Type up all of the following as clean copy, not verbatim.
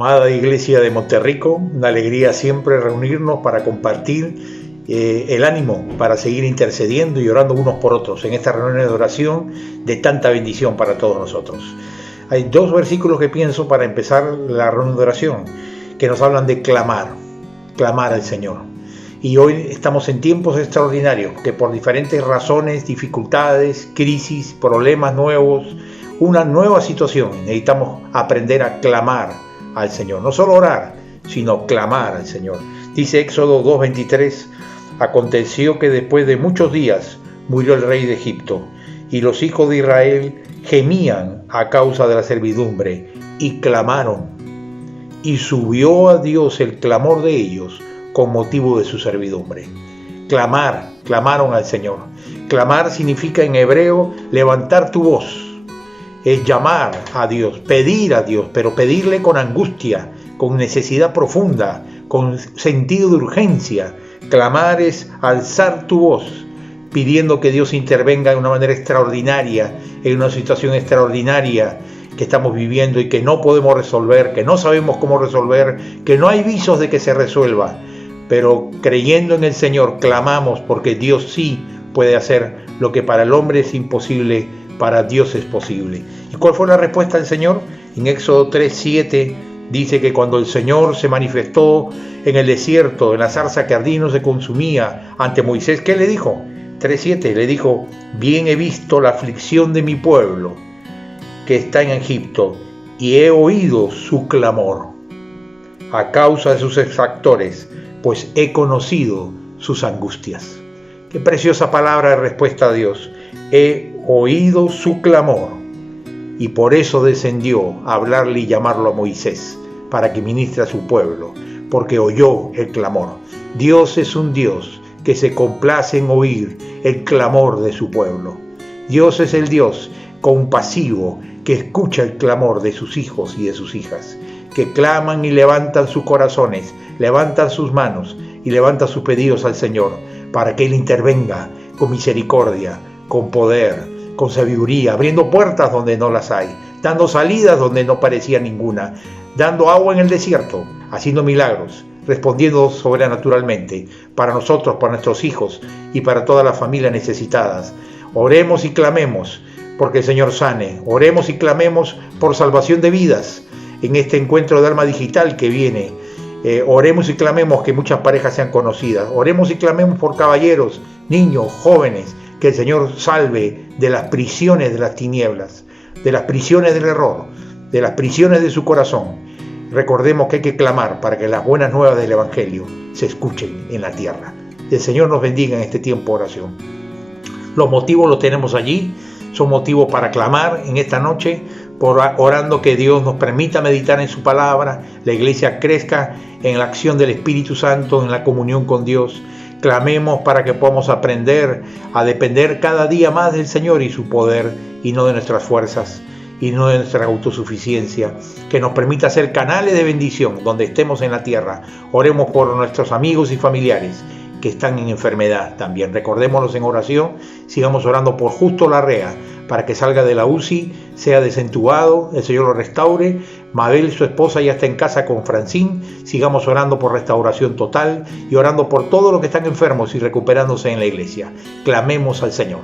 Amada Iglesia de Monterrico, una alegría siempre reunirnos para compartir el ánimo para seguir intercediendo y orando unos por otros en esta reunión de oración de tanta bendición para todos nosotros. Hay dos versículos que pienso para empezar la reunión de oración que nos hablan de clamar al Señor. Y hoy estamos en tiempos extraordinarios que por diferentes razones, dificultades, crisis, problemas nuevos, una nueva situación, necesitamos aprender a clamar al Señor. No solo orar, sino clamar al Señor. Dice Éxodo 2:23, aconteció que después de muchos días murió el rey de Egipto, y los hijos de Israel gemían a causa de la servidumbre, y clamaron, y subió a Dios el clamor de ellos con motivo de su servidumbre. Clamaron al Señor. Clamar significa en hebreo levantar tu voz. Es llamar a Dios, pedir a Dios, pero pedirle con angustia, con necesidad profunda, con sentido de urgencia. Clamar es alzar tu voz, pidiendo que Dios intervenga de una manera extraordinaria, en una situación extraordinaria que estamos viviendo y que no podemos resolver, que no sabemos cómo resolver, que no hay visos de que se resuelva. Pero creyendo en el Señor, clamamos porque Dios sí puede hacer lo que para el hombre es imposible, para Dios es posible. ¿Y cuál fue la respuesta del Señor? En Éxodo 3:7 dice que cuando el Señor se manifestó en el desierto, en la zarza que ardía y no se consumía, ante Moisés, ¿qué le dijo? 3:7 le dijo, bien he visto la aflicción de mi pueblo que está en Egipto y he oído su clamor a causa de sus exactores, pues he conocido sus angustias. Qué preciosa palabra de respuesta a Dios. He oído su clamor y por eso descendió a hablarle y llamarlo a Moisés para que ministre a su pueblo, porque oyó el clamor. Dios es un Dios que se complace en oír el clamor de su pueblo. Dios es el Dios compasivo que escucha el clamor de sus hijos y de sus hijas, que claman y levantan sus corazones, levantan sus manos y levantan sus pedidos al Señor para que Él intervenga con misericordia, con poder, con sabiduría, abriendo puertas donde no las hay, dando salidas donde no parecía ninguna, dando agua en el desierto, haciendo milagros, respondiendo sobrenaturalmente para nosotros, para nuestros hijos y para todas las familias necesitadas. Oremos y clamemos porque el Señor sane. Oremos y clamemos por salvación de vidas en este encuentro de alma digital que viene. Oremos y clamemos que muchas parejas sean conocidas. Oremos y clamemos por caballeros, niños, jóvenes, que el Señor salve de las prisiones de las tinieblas, de las prisiones del error, de las prisiones de su corazón. Recordemos que hay que clamar para que las buenas nuevas del Evangelio se escuchen en la tierra. El Señor nos bendiga en este tiempo de oración. Los motivos los tenemos allí, son motivos para clamar en esta noche, orando que Dios nos permita meditar en su palabra, la iglesia crezca en la acción del Espíritu Santo, en la comunión con Dios. Clamemos para que podamos aprender a depender cada día más del Señor y su poder, y no de nuestras fuerzas, y no de nuestra autosuficiencia, que nos permita ser canales de bendición donde estemos en la tierra. Oremos por nuestros amigos y familiares que están en enfermedad también. Recordémoslos en oración, sigamos orando por Justo Larrea, para que salga de la UCI, sea desentubado, el Señor lo restaure. Mabel, su esposa, ya está en casa con Francín. Sigamos orando por restauración total y orando por todos los que están enfermos y recuperándose en la iglesia. Clamemos al Señor.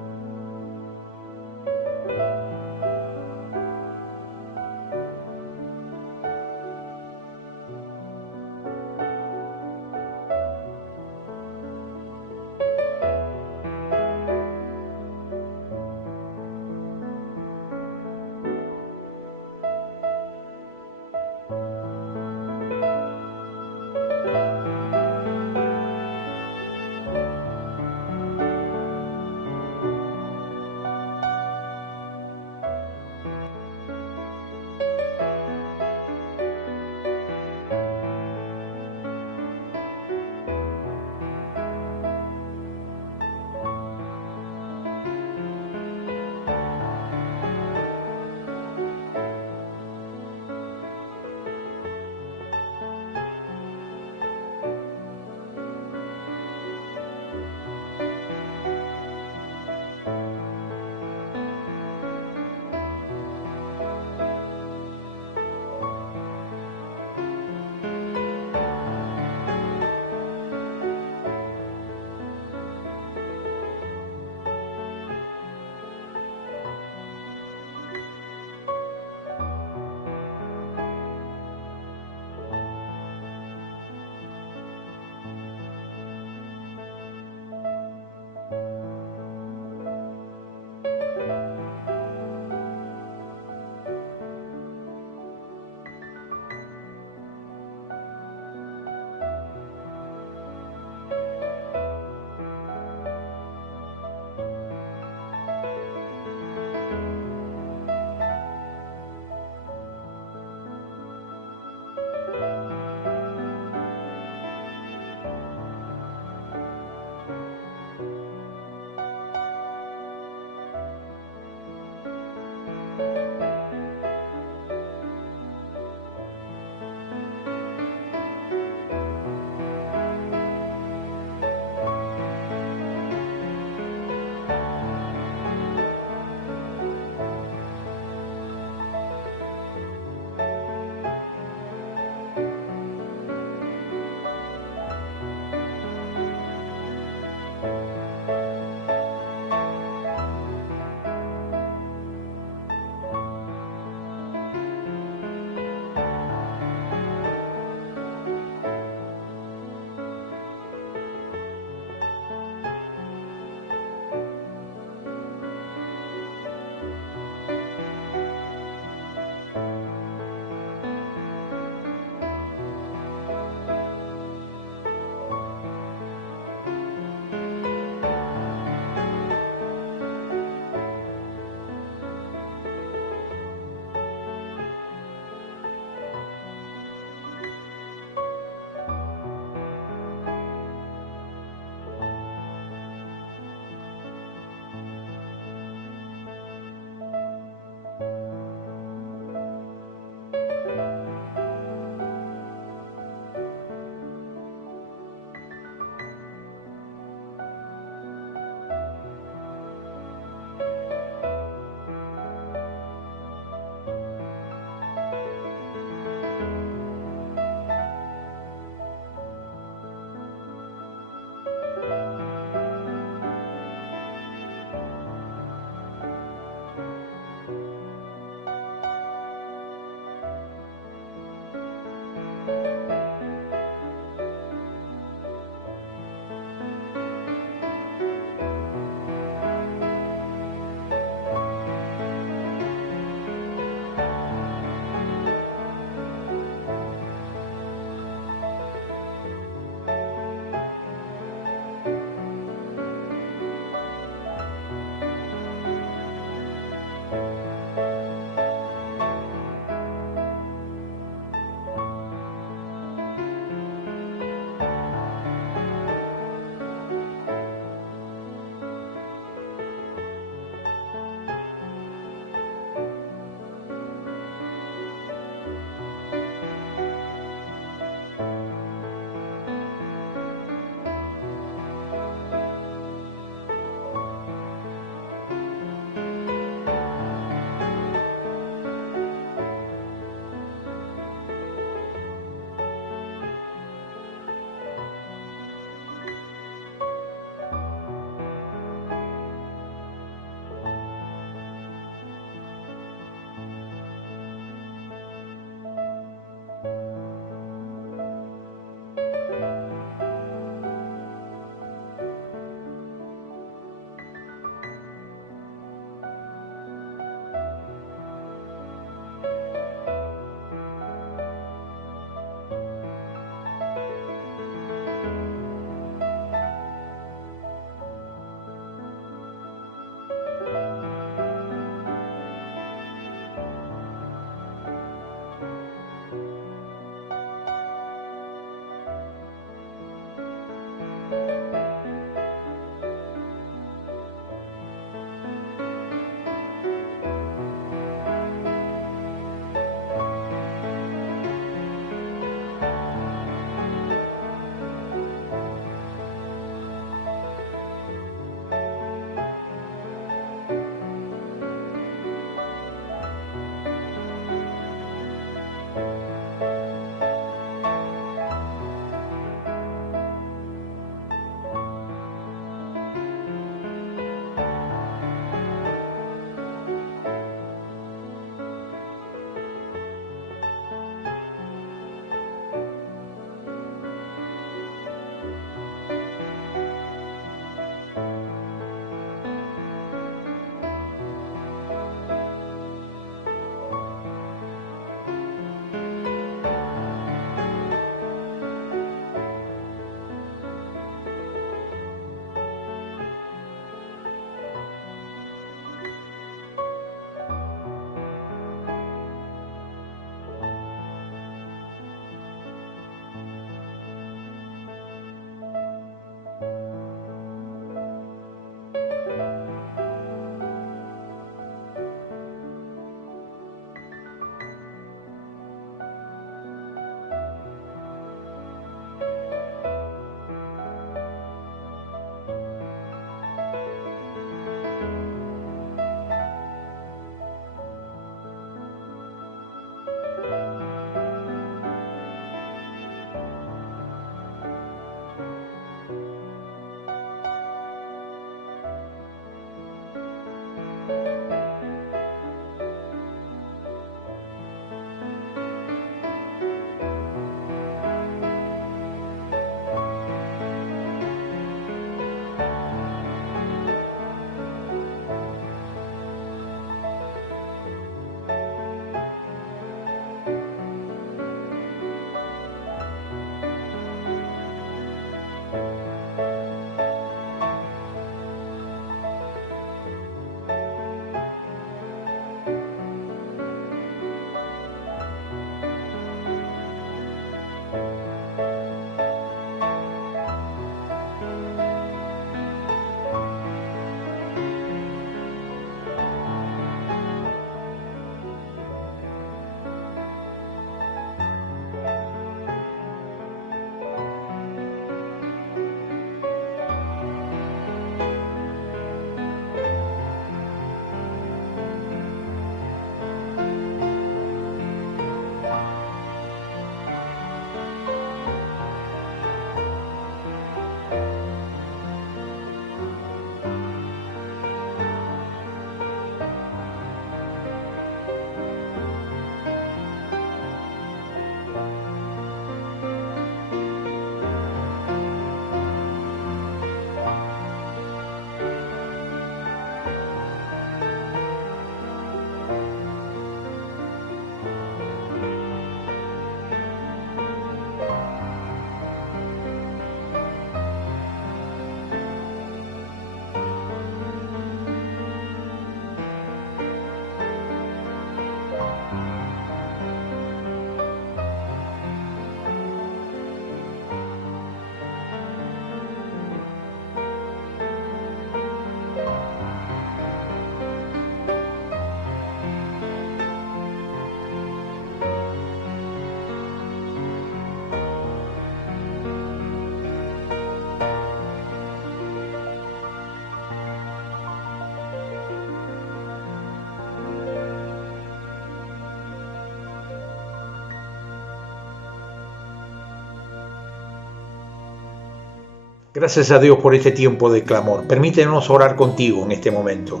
Gracias a Dios por este tiempo de clamor. Permítenos orar contigo en este momento.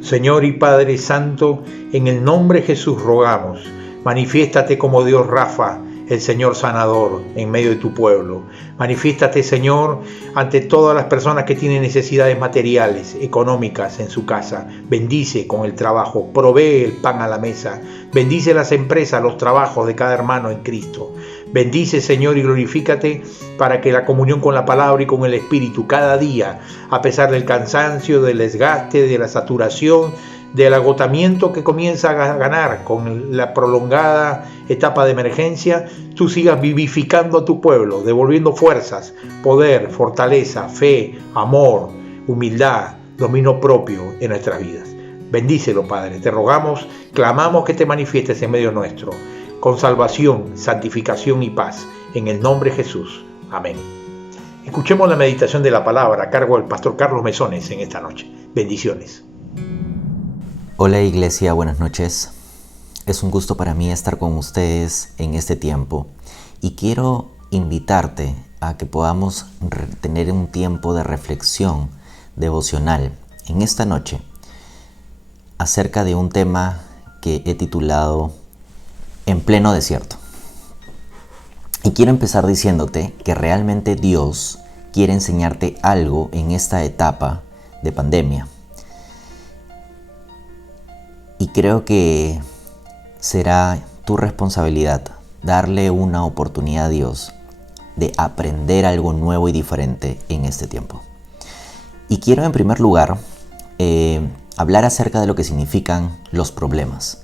Señor y Padre Santo, en el nombre de Jesús rogamos, manifiéstate como Dios Rafa, el Señor sanador, en medio de tu pueblo. Manifiéstate, Señor, ante todas las personas que tienen necesidades materiales, económicas en su casa. Bendice con el trabajo, provee el pan a la mesa. Bendice las empresas, los trabajos de cada hermano en Cristo. Bendice, Señor, y glorifícate para que la comunión con la palabra y con el Espíritu cada día, a pesar del cansancio, del desgaste, de la saturación, del agotamiento que comienza a ganar con la prolongada etapa de emergencia, tú sigas vivificando a tu pueblo, devolviendo fuerzas, poder, fortaleza, fe, amor, humildad, dominio propio en nuestras vidas. Bendícelo, Padre, te rogamos, clamamos que te manifiestes en medio nuestro, con salvación, santificación y paz, en el nombre de Jesús. Amén. Escuchemos la meditación de la palabra a cargo del pastor Carlos Mesones en esta noche. Bendiciones. Hola Iglesia, buenas noches. Es un gusto para mí estar con ustedes en este tiempo y quiero invitarte a que podamos tener un tiempo de reflexión devocional en esta noche acerca de un tema que he titulado En pleno desierto. Y quiero empezar diciéndote que realmente Dios quiere enseñarte algo en esta etapa de pandemia. Y creo que será tu responsabilidad darle una oportunidad a Dios de aprender algo nuevo y diferente en este tiempo. Y quiero en primer lugar hablar acerca de lo que significan los problemas.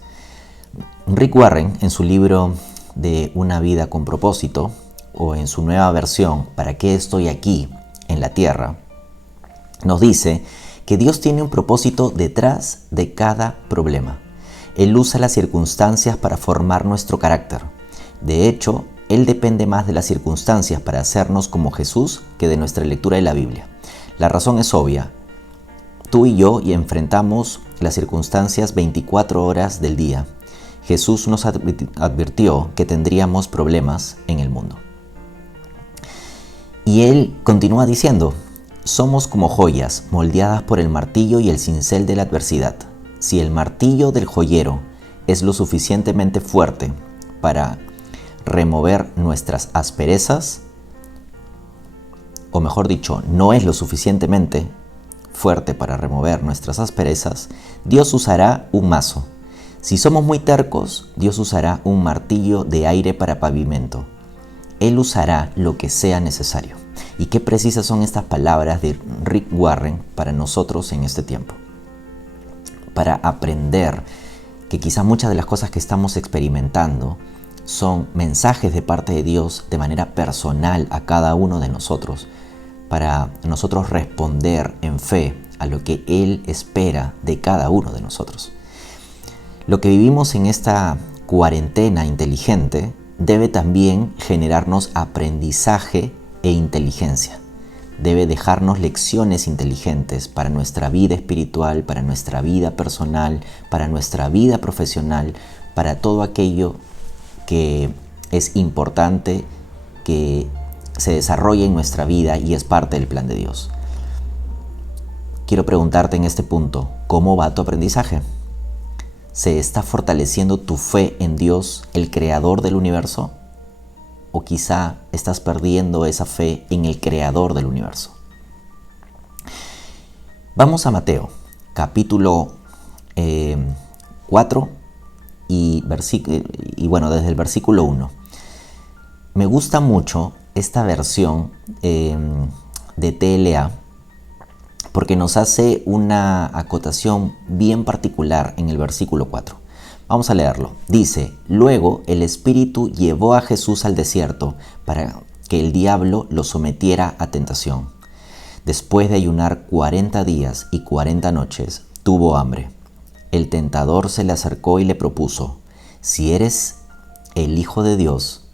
Rick Warren, en su libro de Una vida con propósito, o en su nueva versión, ¿Para qué estoy aquí en la tierra?, nos dice que Dios tiene un propósito detrás de cada problema. Él usa las circunstancias para formar nuestro carácter. De hecho, Él depende más de las circunstancias para hacernos como Jesús que de nuestra lectura de la Biblia. La razón es obvia. Tú y yo enfrentamos las circunstancias 24 horas del día. Jesús nos advirtió que tendríamos problemas en el mundo. Y Él continúa diciendo: somos como joyas moldeadas por el martillo y el cincel de la adversidad. Si el martillo del joyero es lo suficientemente fuerte para remover nuestras asperezas, o mejor dicho, no es lo suficientemente fuerte para remover nuestras asperezas, Dios usará un mazo. Si somos muy tercos, Dios usará un martillo de aire para pavimento. Él usará lo que sea necesario. Y qué precisas son estas palabras de Rick Warren para nosotros en este tiempo. Para aprender que quizá muchas de las cosas que estamos experimentando son mensajes de parte de Dios de manera personal a cada uno de nosotros, para nosotros responder en fe a lo que Él espera de cada uno de nosotros. Lo que vivimos en esta cuarentena inteligente debe también generarnos aprendizaje e inteligencia. Debe dejarnos lecciones inteligentes para nuestra vida espiritual, para nuestra vida personal, para nuestra vida profesional, para todo aquello que es importante que se desarrolle en nuestra vida y es parte del plan de Dios. Quiero preguntarte en este punto, ¿cómo va tu aprendizaje? ¿Se está fortaleciendo tu fe en Dios, el creador del universo? ¿O quizá estás perdiendo esa fe en el creador del universo? Vamos a Mateo, capítulo 4 y desde el versículo 1. Me gusta mucho esta versión de TLA porque nos hace una acotación bien particular en el versículo 4. Vamos a leerlo. Dice, luego el Espíritu llevó a Jesús al desierto para que el diablo lo sometiera a tentación. Después de ayunar 40 días y 40 noches, tuvo hambre. El tentador se le acercó y le propuso, si eres el Hijo de Dios,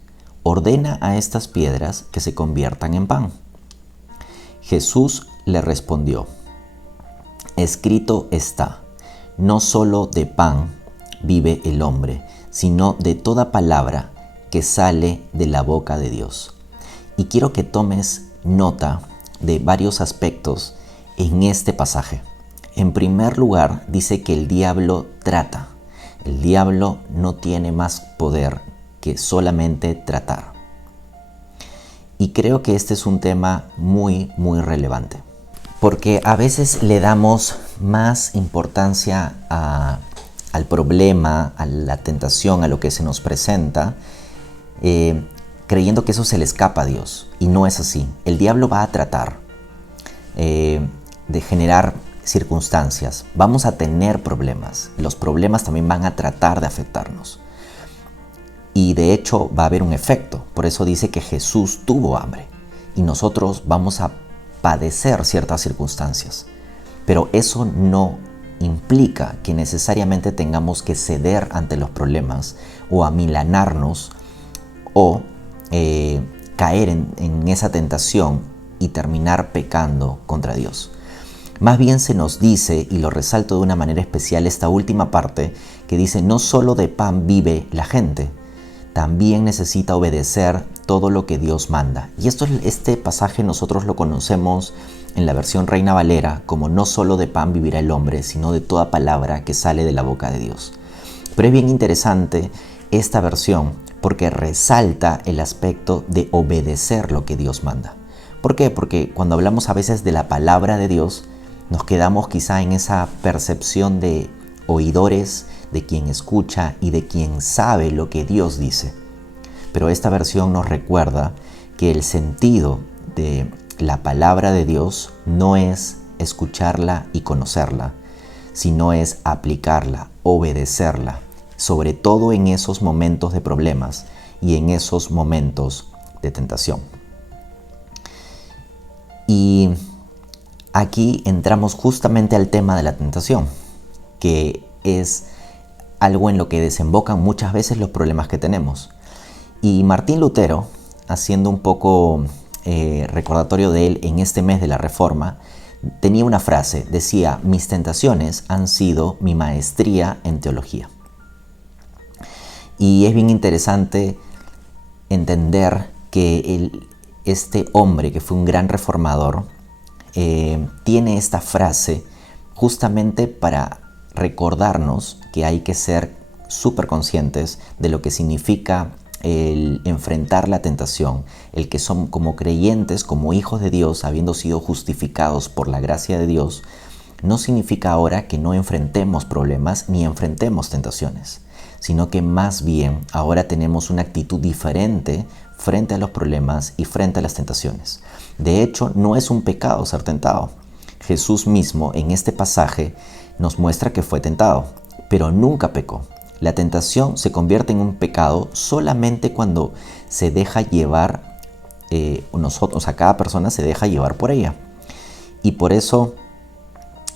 ordena a estas piedras que se conviertan en pan. Jesús le respondió, escrito está, no solo de pan vive el hombre, sino de toda palabra que sale de la boca de Dios. Y quiero que tomes nota de varios aspectos en este pasaje. En primer lugar, dice que el diablo trata. El diablo no tiene más poder que solamente tratar. Y creo que este es un tema muy, muy relevante. Porque a veces le damos más importancia al problema, a la tentación, a lo que se nos presenta, creyendo que eso se le escapa a Dios. Y no es así. El diablo va a tratar de generar circunstancias. Vamos a tener problemas. Los problemas también van a tratar de afectarnos. Y de hecho va a haber un efecto. Por eso dice que Jesús tuvo hambre. Y nosotros vamos a padecer ciertas circunstancias. Pero eso no implica que necesariamente tengamos que ceder ante los problemas o amilanarnos o caer en esa tentación y terminar pecando contra Dios. Más bien se nos dice, y lo resalto de una manera especial, esta última parte que dice, no solo de pan vive la gente, también necesita obedecer todo lo que Dios manda. Y este pasaje nosotros lo conocemos en la versión Reina Valera como no solo de pan vivirá el hombre, sino de toda palabra que sale de la boca de Dios. Pero es bien interesante esta versión porque resalta el aspecto de obedecer lo que Dios manda. ¿Por qué? Porque cuando hablamos a veces de la palabra de Dios, nos quedamos quizá en esa percepción de oidores, de quien escucha y de quien sabe lo que Dios dice. Pero esta versión nos recuerda que el sentido de la palabra de Dios no es escucharla y conocerla, sino es aplicarla, obedecerla, sobre todo en esos momentos de problemas y en esos momentos de tentación. Y aquí entramos justamente al tema de la tentación, que es algo en lo que desembocan muchas veces los problemas que tenemos. Y Martín Lutero, haciendo un poco recordatorio de él en este mes de la Reforma, tenía una frase, decía, mis tentaciones han sido mi maestría en teología. Y es bien interesante entender que este hombre que fue un gran reformador tiene esta frase justamente para recordarnos que hay que ser súper conscientes de lo que significa el enfrentar la tentación, el que son como creyentes, como hijos de Dios, habiendo sido justificados por la gracia de Dios, no significa ahora que no enfrentemos problemas ni enfrentemos tentaciones, sino que más bien ahora tenemos una actitud diferente frente a los problemas y frente a las tentaciones. De hecho, no es un pecado ser tentado. Jesús mismo en este pasaje nos muestra que fue tentado, pero nunca pecó. La tentación se convierte en un pecado solamente cuando se deja llevar, cada persona se deja llevar por ella. Y por eso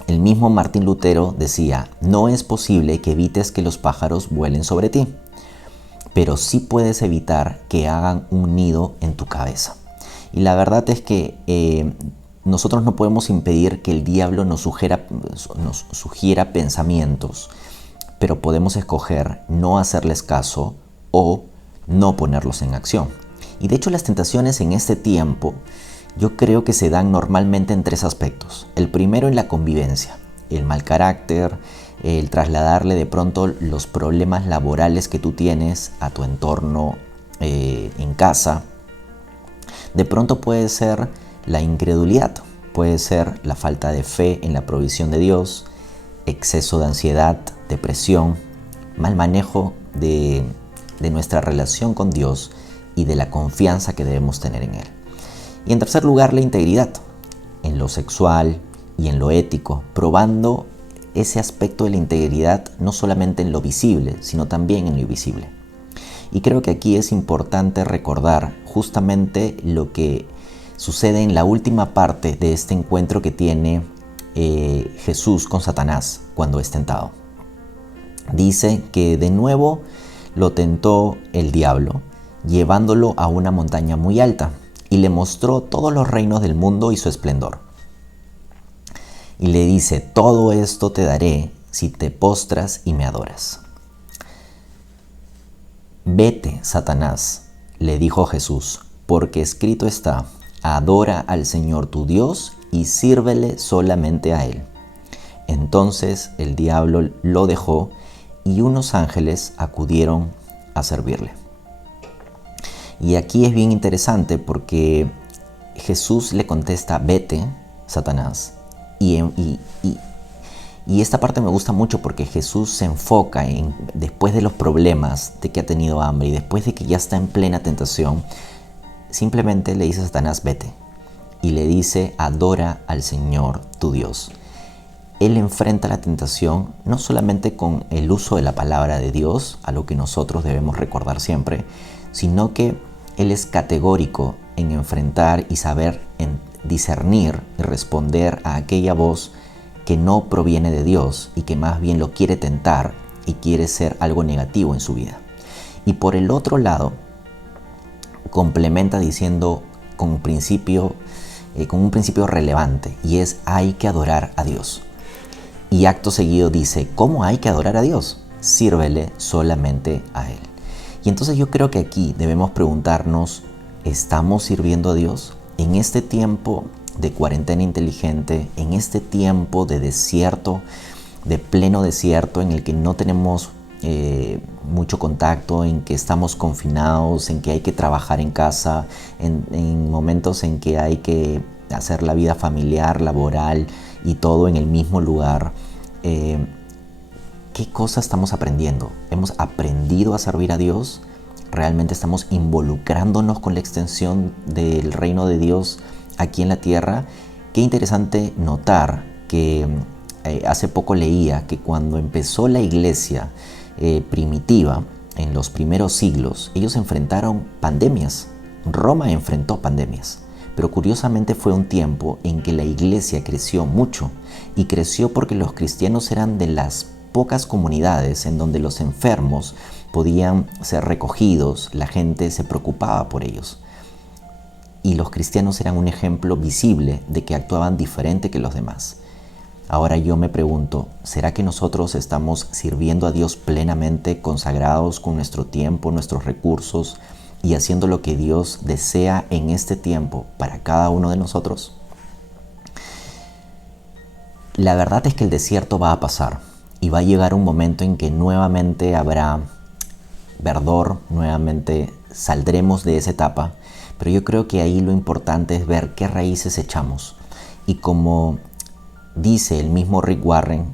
el mismo Martín Lutero decía: no es posible que evites que los pájaros vuelen sobre ti, pero sí puedes evitar que hagan un nido en tu cabeza. Y la verdad es que nosotros no podemos impedir que el diablo nos sugiera pensamientos, pero podemos escoger no hacerles caso o no ponerlos en acción. Y de hecho las tentaciones en este tiempo yo creo que se dan normalmente en 3 aspectos. El primero, en la convivencia, el mal carácter, el trasladarle de pronto los problemas laborales que tú tienes a tu entorno en casa. De pronto puede ser la incredulidad, puede ser la falta de fe en la provisión de Dios, exceso de ansiedad, depresión, mal manejo de nuestra relación con Dios y de la confianza que debemos tener en Él. Y en tercer lugar, la integridad, en lo sexual y en lo ético, probando ese aspecto de la integridad no solamente en lo visible, sino también en lo invisible. Y creo que aquí es importante recordar justamente lo que sucede en la última parte de este encuentro que tiene Jesús con Satanás cuando es tentado. Dice que de nuevo lo tentó el diablo, llevándolo a una montaña muy alta, y le mostró todos los reinos del mundo y su esplendor. Y le dice: todo esto te daré si te postras y me adoras. Vete, Satanás, le dijo Jesús, porque escrito está: adora al Señor tu Dios y sírvele solamente a Él. Entonces el diablo lo dejó y unos ángeles acudieron a servirle. Y aquí es bien interesante porque Jesús le contesta: vete, Satanás. Y esta parte me gusta mucho porque Jesús se enfoca en, después de los problemas, de que ha tenido hambre y después de que ya está en plena tentación, simplemente le dice a Satanás: vete. Y le dice: adora al Señor tu Dios. Él enfrenta la tentación no solamente con el uso de la palabra de Dios, a lo que nosotros debemos recordar siempre, sino que Él es categórico en enfrentar y saber discernir y responder a aquella voz que no proviene de Dios y que más bien lo quiere tentar y quiere ser algo negativo en su vida. Y por el otro lado, complementa diciendo con un principio relevante, y es: hay que adorar a Dios. Y acto seguido dice: ¿cómo hay que adorar a Dios? Sírvele solamente a Él. Y entonces yo creo que aquí debemos preguntarnos: ¿estamos sirviendo a Dios? En este tiempo de cuarentena inteligente, en este tiempo de desierto, de pleno desierto, en el que no tenemos mucho contacto, en que estamos confinados, en que hay que trabajar en casa, en momentos en que hay que hacer la vida familiar, laboral y todo en el mismo lugar, ¿qué cosas estamos aprendiendo? ¿Hemos aprendido a servir a Dios? ¿Realmente estamos involucrándonos con la extensión del reino de Dios aquí en la tierra? Qué interesante notar que hace poco leía que cuando empezó la iglesia primitiva, en los primeros siglos, ellos enfrentaron pandemias. Roma enfrentó pandemias. Pero curiosamente fue un tiempo en que la iglesia creció mucho, y creció porque los cristianos eran de las pocas comunidades en donde los enfermos podían ser recogidos, la gente se preocupaba por ellos. Y los cristianos eran un ejemplo visible de que actuaban diferente que los demás. Ahora yo me pregunto, ¿será que nosotros estamos sirviendo a Dios plenamente, consagrados con nuestro tiempo, nuestros recursos, y haciendo lo que Dios desea en este tiempo para cada uno de nosotros? La verdad es que el desierto va a pasar y va a llegar un momento en que nuevamente habrá verdor, nuevamente saldremos de esa etapa, pero yo creo que ahí lo importante es ver qué raíces echamos. Y como dice el mismo Rick Warren,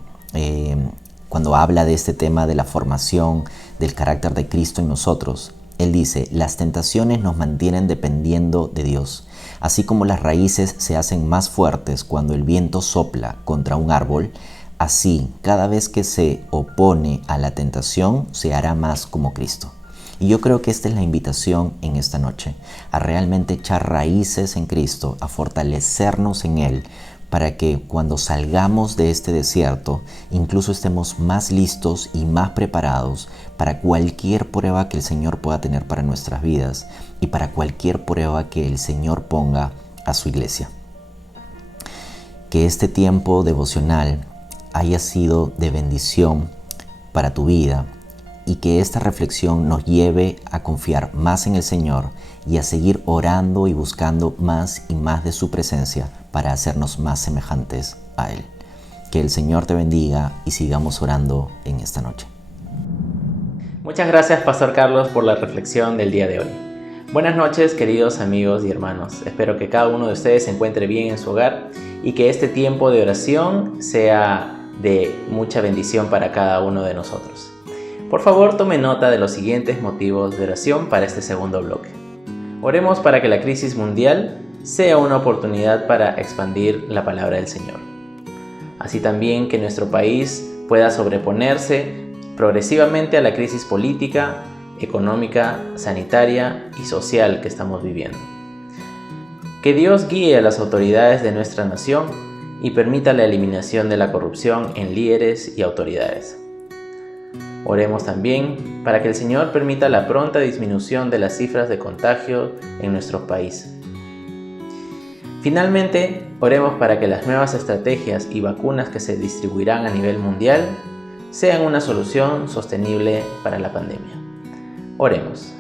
cuando habla de este tema de la formación del carácter de Cristo en nosotros, él dice: las tentaciones nos mantienen dependiendo de Dios. Así como las raíces se hacen más fuertes cuando el viento sopla contra un árbol, así cada vez que se opone a la tentación se hará más como Cristo. Y yo creo que esta es la invitación en esta noche, a realmente echar raíces en Cristo, a fortalecernos en Él, para que cuando salgamos de este desierto, incluso estemos más listos y más preparados para cualquier prueba que el Señor pueda tener para nuestras vidas y para cualquier prueba que el Señor ponga a su iglesia. Que este tiempo devocional haya sido de bendición para tu vida y que esta reflexión nos lleve a confiar más en el Señor y a seguir orando y buscando más y más de su presencia para hacernos más semejantes a Él. Que el Señor te bendiga y sigamos orando en esta noche. Muchas gracias, Pastor Carlos, por la reflexión del día de hoy. Buenas noches, queridos amigos y hermanos. Espero que cada uno de ustedes se encuentre bien en su hogar y que este tiempo de oración sea de mucha bendición para cada uno de nosotros. Por favor, tome nota de los siguientes motivos de oración para este segundo bloque. Oremos para que la crisis mundial sea una oportunidad para expandir la palabra del Señor. Así también que nuestro país pueda sobreponerse progresivamente a la crisis política, económica, sanitaria y social que estamos viviendo. Que Dios guíe a las autoridades de nuestra nación y permita la eliminación de la corrupción en líderes y autoridades. Oremos también para que el Señor permita la pronta disminución de las cifras de contagio en nuestro país. Finalmente, oremos para que las nuevas estrategias y vacunas que se distribuirán a nivel mundial sean una solución sostenible para la pandemia. Oremos.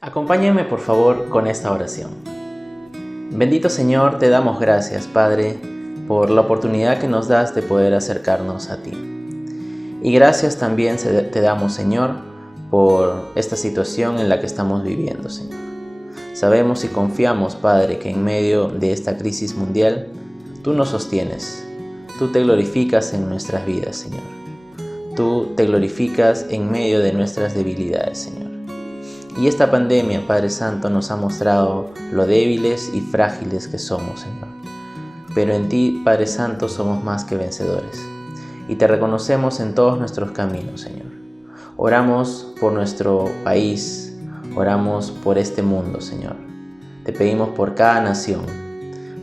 Acompáñenme por favor con esta oración. Bendito Señor, te damos gracias, Padre, por la oportunidad que nos das de poder acercarnos a ti. Y gracias también te damos, Señor, por esta situación en la que estamos viviendo, Señor. Sabemos y confiamos, Padre, que en medio de esta crisis mundial, tú nos sostienes, tú te glorificas en nuestras vidas, Señor. Tú te glorificas en medio de nuestras debilidades, Señor. Y esta pandemia, Padre Santo, nos ha mostrado lo débiles y frágiles que somos, Señor. Pero en ti, Padre Santo, somos más que vencedores. Y te reconocemos en todos nuestros caminos, Señor. Oramos por nuestro país, oramos por este mundo, Señor. Te pedimos por cada nación,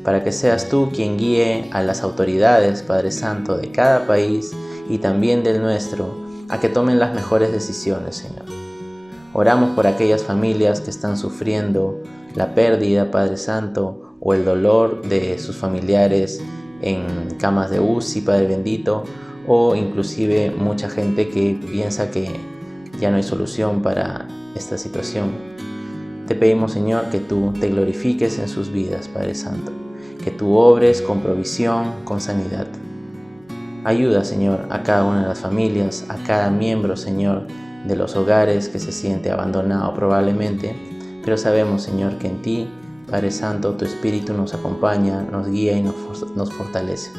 para que seas tú quien guíe a las autoridades, Padre Santo, de cada país y también del nuestro, a que tomen las mejores decisiones, Señor. Oramos por aquellas familias que están sufriendo la pérdida, Padre Santo, o el dolor de sus familiares en camas de UCI, Padre bendito, o inclusive mucha gente que piensa que ya no hay solución para esta situación. Te pedimos, Señor, que tú te glorifiques en sus vidas, Padre Santo, que tú obres con provisión, con sanidad. Ayuda, Señor, a cada una de las familias, a cada miembro, Señor, de los hogares que se siente abandonado probablemente, pero sabemos, Señor, que en ti, Padre Santo, tu Espíritu nos acompaña, nos guía y nos fortalece.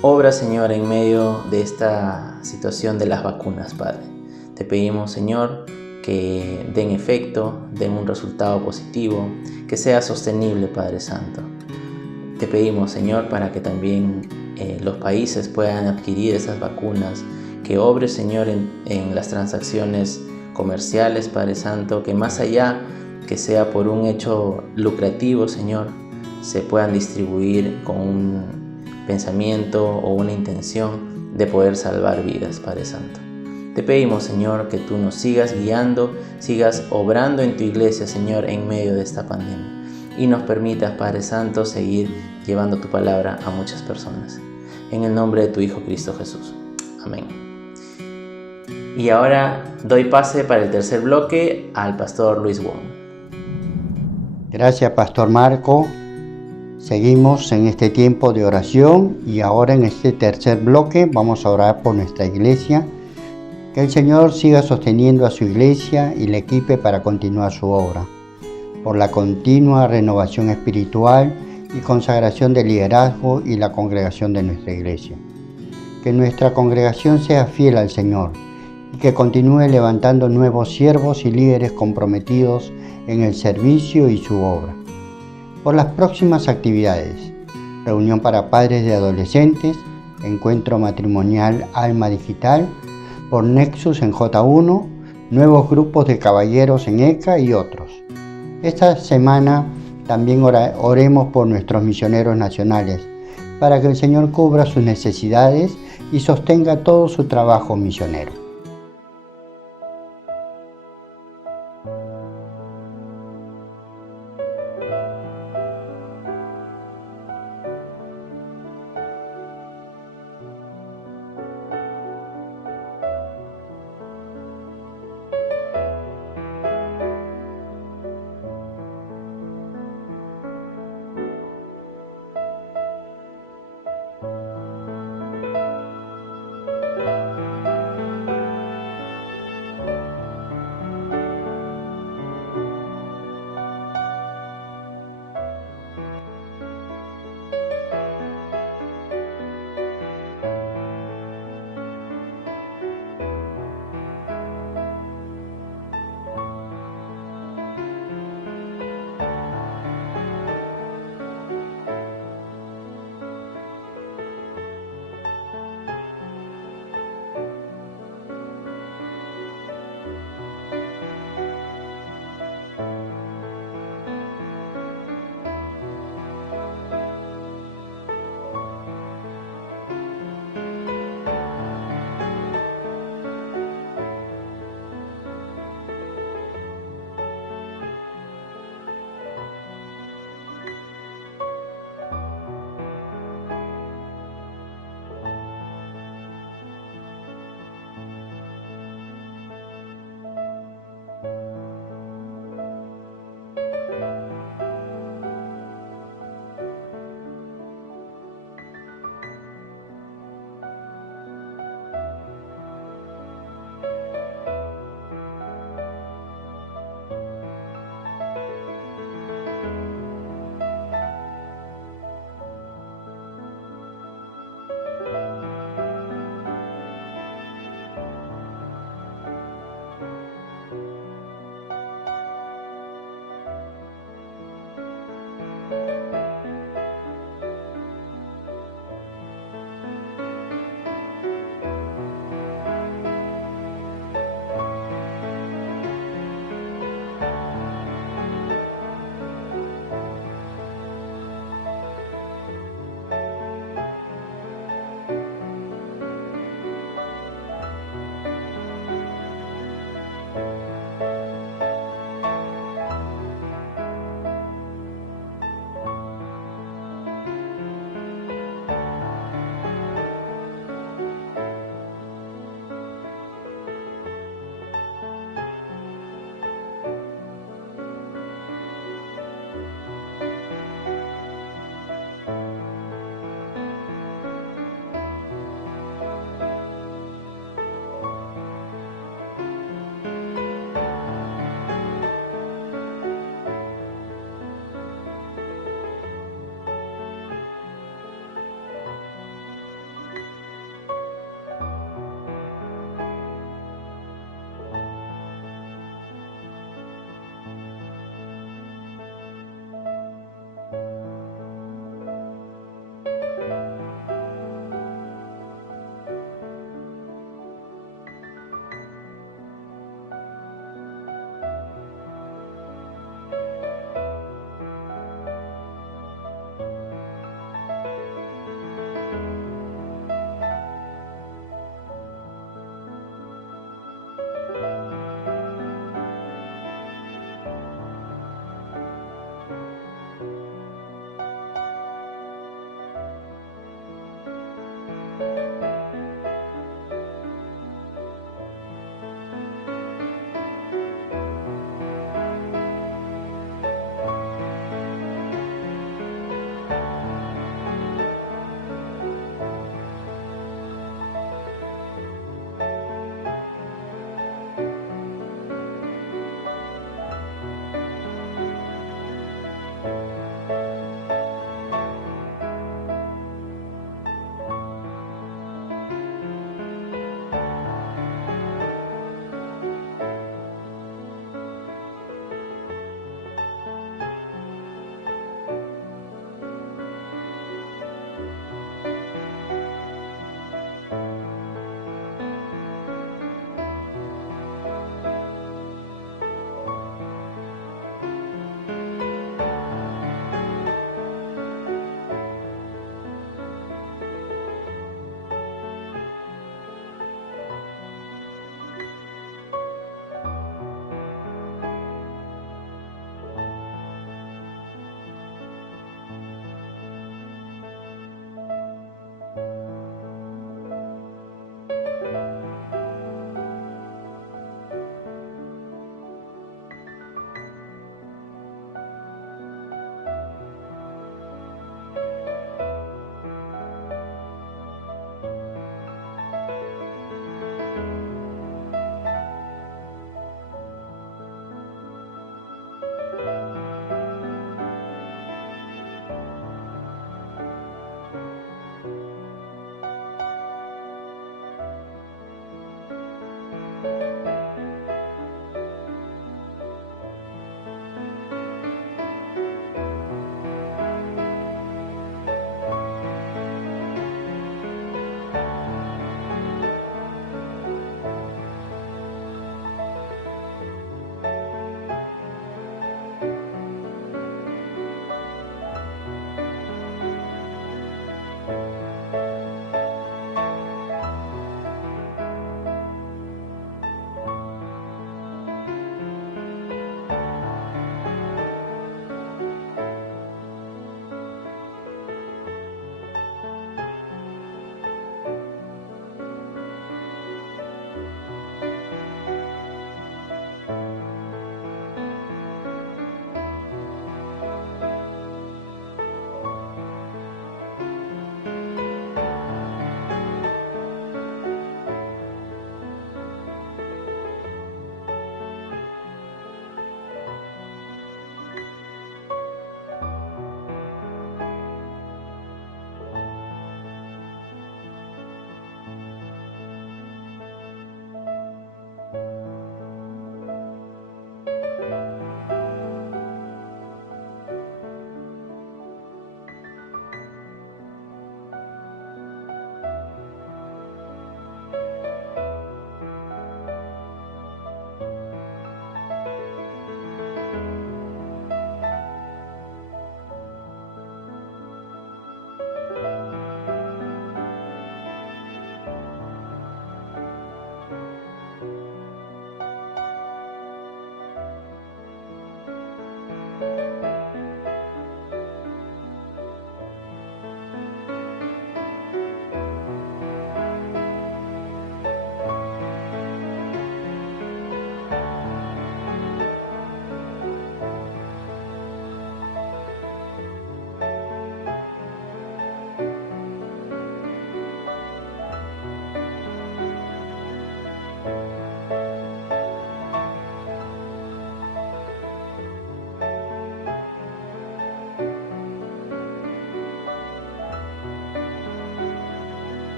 Obra, Señor, en medio de esta situación de las vacunas, Padre. Te pedimos, Señor, que den efecto, den un resultado positivo, que sea sostenible, Padre Santo. Te pedimos, Señor, para que también los países puedan adquirir esas vacunas, que obre, Señor, en las transacciones comerciales, Padre Santo, que más allá que sea por un hecho lucrativo, Señor, se puedan distribuir con un pensamiento o una intención de poder salvar vidas, Padre Santo. Te pedimos, Señor, que tú nos sigas guiando, sigas obrando en tu iglesia, Señor, en medio de esta pandemia, y nos permitas, Padre Santo, seguir llevando tu palabra a muchas personas. En el nombre de tu Hijo Cristo Jesús. Amén. Y ahora doy pase para el tercer bloque al Pastor Luis Wong. Gracias, Pastor Marco. Seguimos en este tiempo de oración y ahora en este tercer bloque vamos a orar por nuestra iglesia. Que el Señor siga sosteniendo a su iglesia y la equipe para continuar su obra. Por la continua renovación espiritual y consagración del liderazgo y la congregación de nuestra iglesia. Que nuestra congregación sea fiel al Señor y que continúe levantando nuevos siervos y líderes comprometidos en el servicio y su obra. Por las próximas actividades: reunión para padres de adolescentes, encuentro matrimonial Alma Digital, por Nexus en J1, nuevos grupos de caballeros en ECA y otros. Esta semana también oremos por nuestros misioneros nacionales, para que el Señor cubra sus necesidades y sostenga todo su trabajo misionero.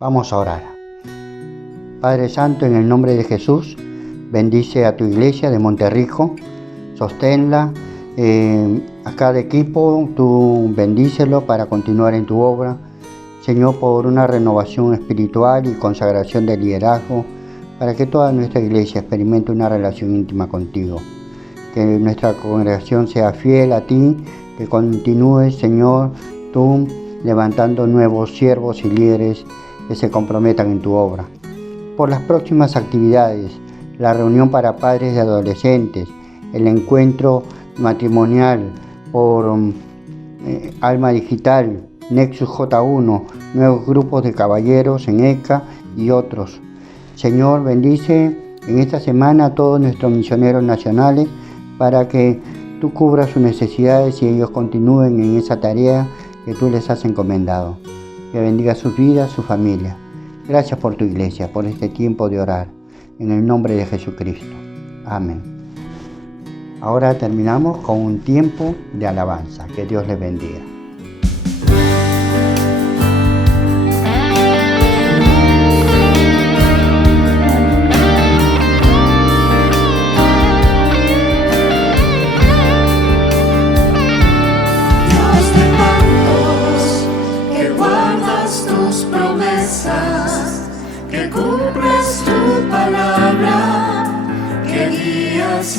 Vamos a orar. Padre Santo, en el nombre de Jesús, bendice a tu iglesia de Monterrico, sosténla, a cada equipo, tú bendícelo para continuar en tu obra. Señor, por una renovación espiritual y consagración del liderazgo, para que toda nuestra iglesia experimente una relación íntima contigo. Que nuestra congregación sea fiel a ti, que continúes, Señor, tú levantando nuevos siervos y líderes que se comprometan en tu obra. Por las próximas actividades, la reunión para padres de adolescentes, el encuentro matrimonial por Alma Digital, Nexus J1, nuevos grupos de caballeros en ECA y otros. Señor, bendice en esta semana a todos nuestros misioneros nacionales para que tú cubras sus necesidades y ellos continúen en esa tarea que tú les has encomendado. Que bendiga sus vidas, su familia. Gracias por tu iglesia, por este tiempo de orar. En el nombre de Jesucristo. Amén. Ahora terminamos con un tiempo de alabanza. Que Dios les bendiga.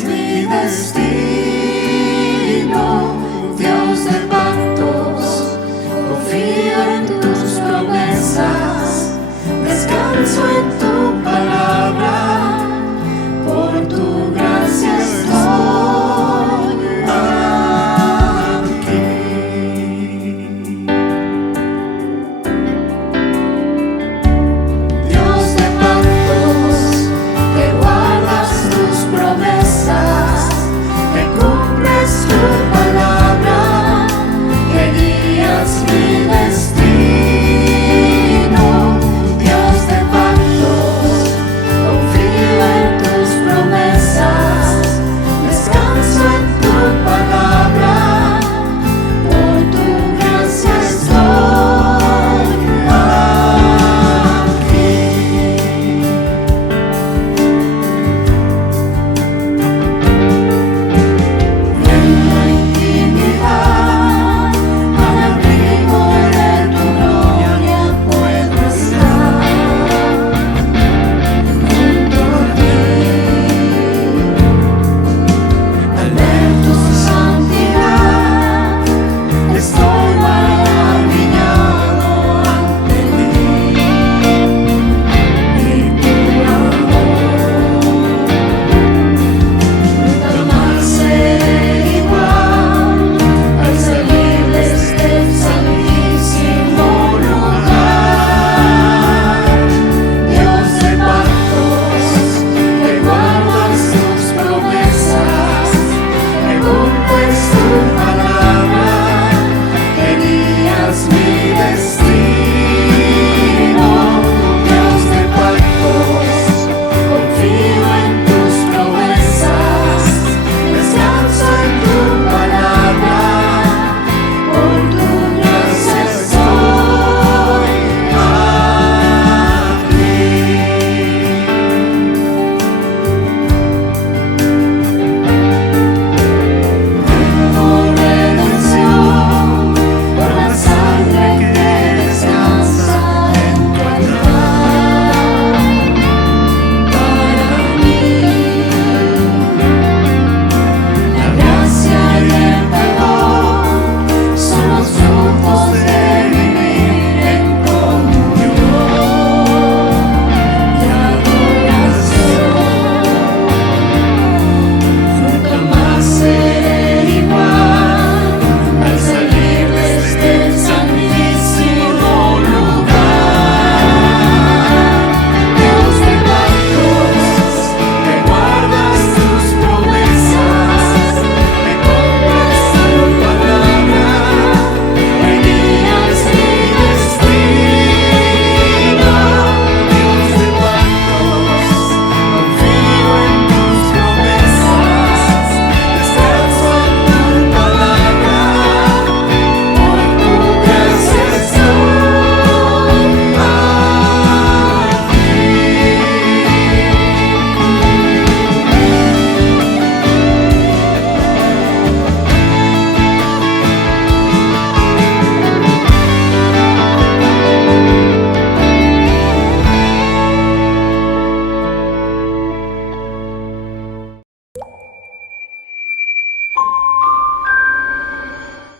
Mi destino.